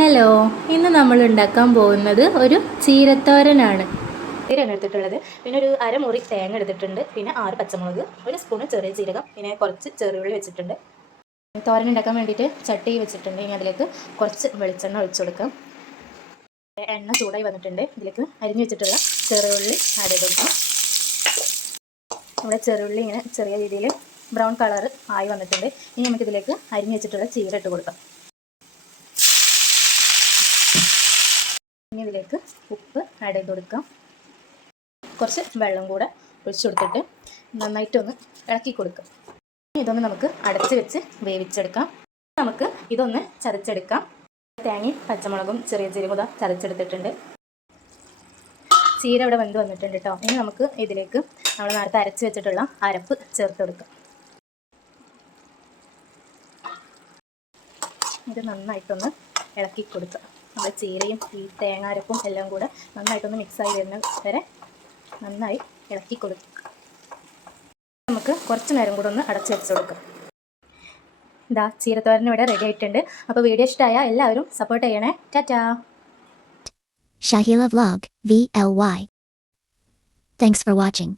Hello, ഇന്ന് നമ്മൾ ഉണ്ടാക്കാൻ പോകുന്നത് ഒരു ചീരത്തോരനാണ്. ചീരയാണ് എടുത്തിട്ടുള്ളത്. പിന്നെ ഒരു അരമുറി തേങ്ങ എടുത്തിട്ടുണ്ട്. പിന്നെ 6 പച്ചമുളക്, ഒരു സ്പൂണ് ചെറിയ ജീരകം, പിന്നെ കുറച്ച് ചെറുള്ളി വെച്ചിട്ടുണ്ട്. തോരൻ ഉണ്ടാക്കാൻ വേണ്ടിയിട്ട് ചട്ടി വെച്ചിട്ടുണ്ട്. ഇനി അതിലേക്ക് കുറച്ച് വെളിച്ചെണ്ണ ഒഴിച്ചു കൊടുക്കാം. എണ്ണ ചൂടായി വന്നിട്ടുണ്ട്. ഇതിലേക്ക് അരിഞ്ഞു വെച്ചിട്ടുള്ള ചെറുള്ളി ആഡ് ചെയ്ത് കൊടുക്കാം. നമ്മുടെ ചെറുള്ളി ഇങ്ങനെ ചെറിയ രീതിയിൽ ബ്രൗൺ കളർ ആയി വന്നിട്ടുണ്ട്. ഇനി നമുക്കിതിലേക്ക് അരിഞ്ഞു വെച്ചിട്ടുള്ള ചീര ഇട്ട് കൊടുക്കാം. ഇനി ഇതിലേക്ക് ഉപ്പ് ആഡ് ചെയ്ത് കൊടുക്കാം. കുറച്ച് വെള്ളം കൂടെ ഒഴിച്ചു കൊടുത്തിട്ട് നന്നായിട്ടൊന്ന് ഇളക്കി കൊടുക്കാം. ഇതൊന്ന് നമുക്ക് അടച്ച് വെച്ച് വേവിച്ചെടുക്കാം. നമുക്ക് ഇതൊന്ന് ചതച്ചെടുക്കാം. തേങ്ങയും പച്ചമുളകും ചെറിയ ജീരകം ചതച്ചെടുത്തിട്ടുണ്ട്. ചീര ഇവിടെ വെന്ത് വന്നിട്ടുണ്ട് കേട്ടോ. ഇനി നമുക്ക് ഇതിലേക്ക് നമ്മൾ നേരത്തെ അരച്ച് വെച്ചിട്ടുള്ള അരപ്പ് ചേർത്ത് കൊടുക്കാം. ഇത് നന്നായിട്ടൊന്ന് ഇളക്കി കൊടുക്കാം. നമ്മൾ ചീരയും ഈ തേങ്ങാരപ്പും എല്ലാം കൂടെ നന്നായിട്ടൊന്ന് മിക്സായി വരുന്ന വരെ നന്നായി ഇളക്കി കൊടുക്കുക. നമുക്ക് കുറച്ച് നേരം കൂടെ ഒന്ന് അടച്ച് വെച്ച് കൊടുക്കാം. ഇതാ ചീരത്തോരൻ ഇവിടെ റെഡി ആയിട്ടുണ്ട്. അപ്പോൾ വീഡിയോ ഇഷ്ടമായ എല്ലാവരും സപ്പോർട്ട് ചെയ്യണേ. Tata. Shahila Vlog, VLY. Thanks for watching.